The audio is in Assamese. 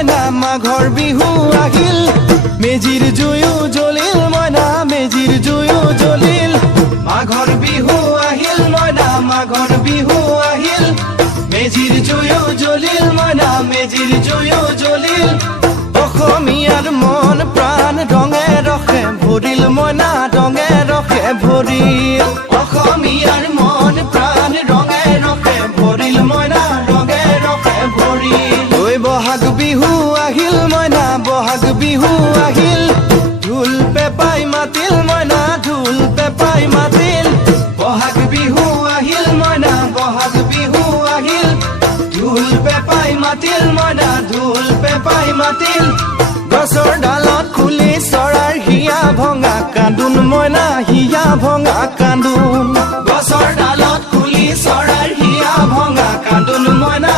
মইনা মাঘৰ বিহু আহিল মেজিৰ জুয়ো জ্বলিল মইনা মেজিৰ জুয়ো জ্বলিল মাঘৰ বিহু আহিল মইনা মাঘৰ বিহু আহিল মেজিৰ জুয়ো জ্বলিল মইনা মেজিৰ জুয়ো জ্বলিল অসমীয়াৰ মন প্ৰাণ ৰঙে ৰখে ভৰিল মইনা ৰঙে ৰখে ভৰিল অসমীয়াৰ মন প্ৰাণ ৰঙে ৰখে ভৰিল মইনা ৰঙে ৰখে ভৰিল ঐ বহাগ বিহু আহিল মইনা বহাগ বিহু আহিল ঢোল পেপাই মাতিল মইনা ঢোল পেপাই মাতিল বহাগ বিহু আহিল মইনা বহাগ বিহু আহিল ঢোল পেপাই মাতিল মইনা ঢোল পেপাই মাতিল গছৰ ডালত খুলি চৰাৰ হিয়া ভঙা কান্দোন মইনা হিয়া ভঙা কান্দোন গছৰ ডালত খুলি চৰাৰ হিয়া ভঙা কান্দোন মইনা